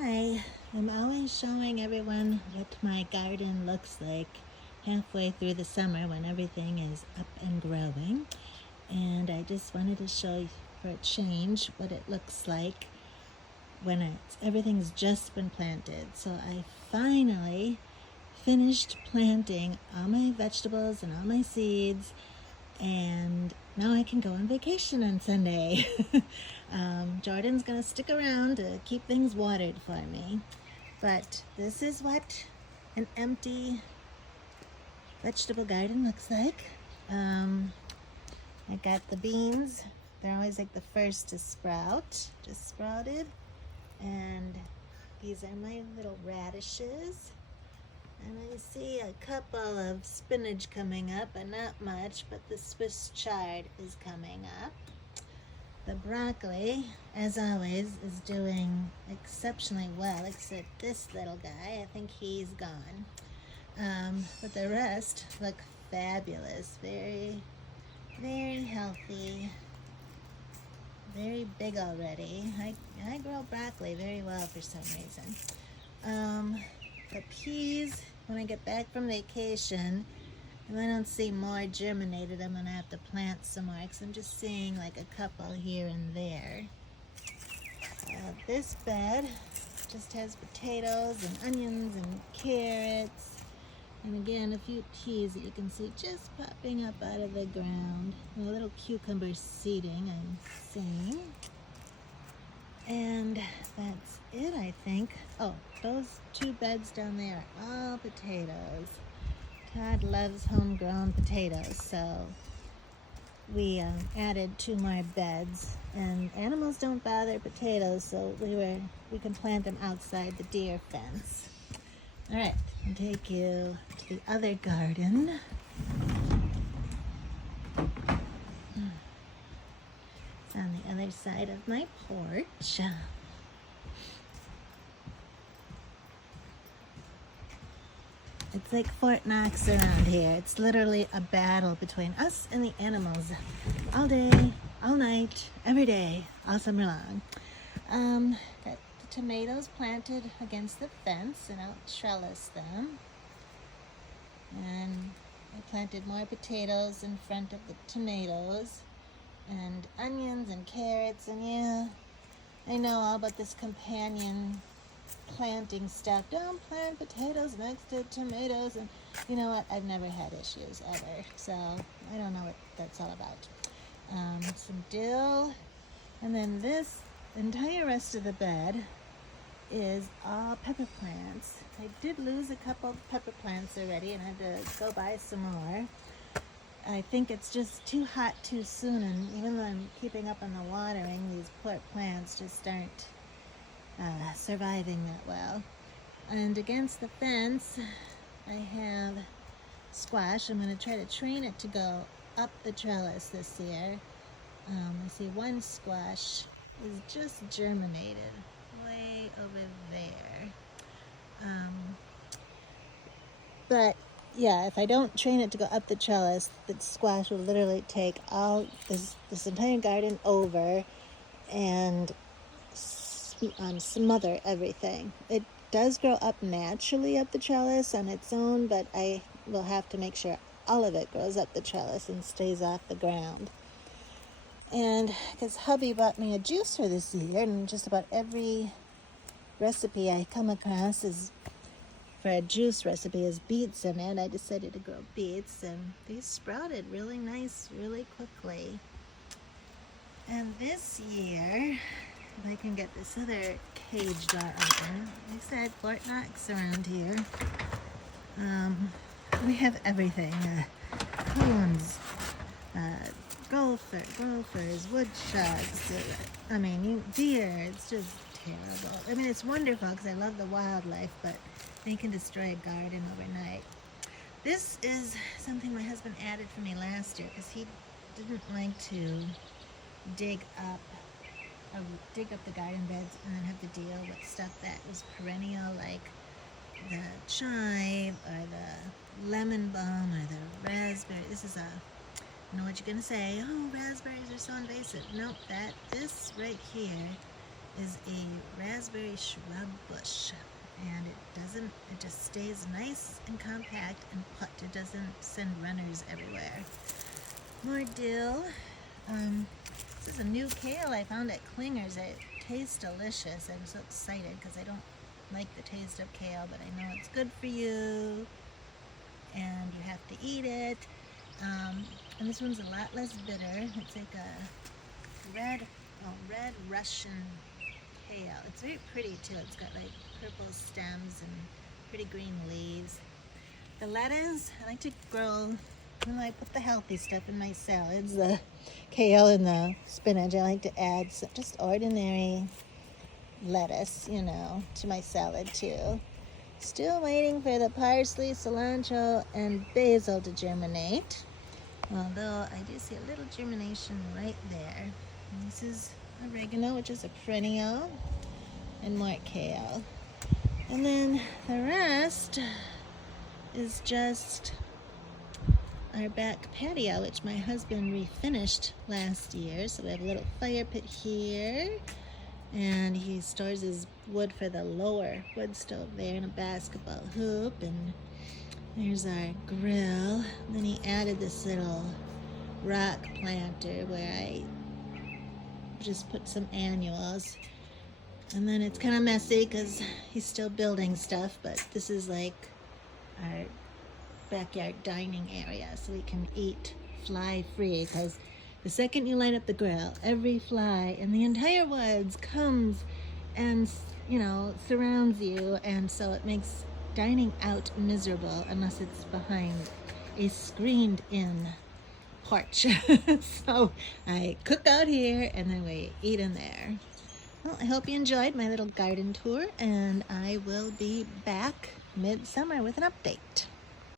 Hi, I'm always showing everyone what my garden looks like halfway through the summer when everything is up and growing. And I just wanted to show you for a change what it looks like when everything's just been planted. So I finally finished planting all my vegetables and all my seeds, and now I can go on vacation on Sunday. Jordan's gonna stick around to keep things watered for me. But this is what an empty vegetable garden looks like. I got the beans. They're always like the first to sprout, just sprouted. And these are my little radishes. And I see a couple of spinach coming up, but not much, but the Swiss chard is coming up. The broccoli, as always, is doing exceptionally well, except this little guy. I think he's gone. But the rest look fabulous. Very, very healthy. Very big already. I grow broccoli very well for some reason. The peas, when I get back from vacation, if I don't see more germinated, I'm going to have to plant some more because I'm just seeing like a couple here and there. This bed just has potatoes and onions and carrots. And again, a few peas that you can see just popping up out of the ground. And a little cucumber seeding I'm seeing. And that's it, I think. Oh, those two beds down there are all potatoes. Todd loves homegrown potatoes, so we added 2 more beds. And animals don't bother potatoes, so we can plant them outside the deer fence. All right, I'll take you to the other garden. It's on the other side of my porch. It's like Fort Knox around here. It's literally a battle between us and the animals all day, all night, every day, all summer long. Got the tomatoes planted against the fence, and I'll trellis them. And I planted more potatoes in front of the tomatoes, and onions and carrots, and yeah, I know all about this companion planting stuff. Don't plant potatoes next to tomatoes, and you know what? I've never had issues ever, so I don't know what that's all about. Some dill, and then this entire rest of the bed is all pepper plants. I did lose a couple pepper plants already, and I had to go buy some more. I think it's just too hot too soon, and even though I'm keeping up on the watering, these poor plants just aren't surviving that well. And against the fence, I have squash. I'm going to try to train it to go up the trellis this year. I see one squash is just germinated way over there. But yeah, if I don't train it to go up the trellis, the squash will literally take all this entire garden over and smother everything. It does grow up naturally up the trellis on its own, but I will have to make sure all of it grows up the trellis and stays off the ground. And because hubby bought me a juicer this year, and just about every recipe I come across is for a juice recipe is beets in it. I decided to grow beets, and these sprouted really nice really quickly. And this year, if I can get this other cage door open, like I said, Fort Knox around here. We have everything. Coons, gophers, woodchucks, deer. It's just terrible. I mean, it's wonderful because I love the wildlife, but they can destroy a garden overnight. This is something my husband added for me last year because he didn't like to dig up the garden beds and then have to deal with stuff that was perennial, like the chive or the lemon balm or the raspberry. I know what you're gonna say. Oh, raspberries are so invasive. Nope, this right here is a raspberry shrub bush, and it just stays nice and compact and put. It doesn't send runners everywhere. More dill. This is a new kale I found at Klinger's. It tastes delicious. I'm so excited because I don't like the taste of kale, but I know it's good for you and you have to eat it. And this one's a lot less bitter. It's like a red Russian kale. It's very pretty too. It's got like purple stems and pretty green leaves. The lettuce, I like to grow, when I put the healthy stuff in my salads, the kale and the spinach, I like to add just ordinary lettuce, to my salad too. Still waiting for the parsley, cilantro, and basil to germinate. Although I do see a little germination right there. And this is oregano, which is a perennial, and more kale. And then the rest is just our back patio, which my husband refinished last year. So we have a little fire pit here, and he stores his wood for the lower wood stove there in a basketball hoop, and there's our grill. And then he added this little rock planter where I just put some annuals. And then it's kind of messy because he's still building stuff, but this is like our backyard dining area, so we can eat fly free, because the second you light up the grill, every fly in the entire woods comes and surrounds you, and so it makes dining out miserable unless it's behind a screened in porch. So I cook out here and then we eat in there. Well, I hope you enjoyed my little garden tour, and I will be back midsummer with an update.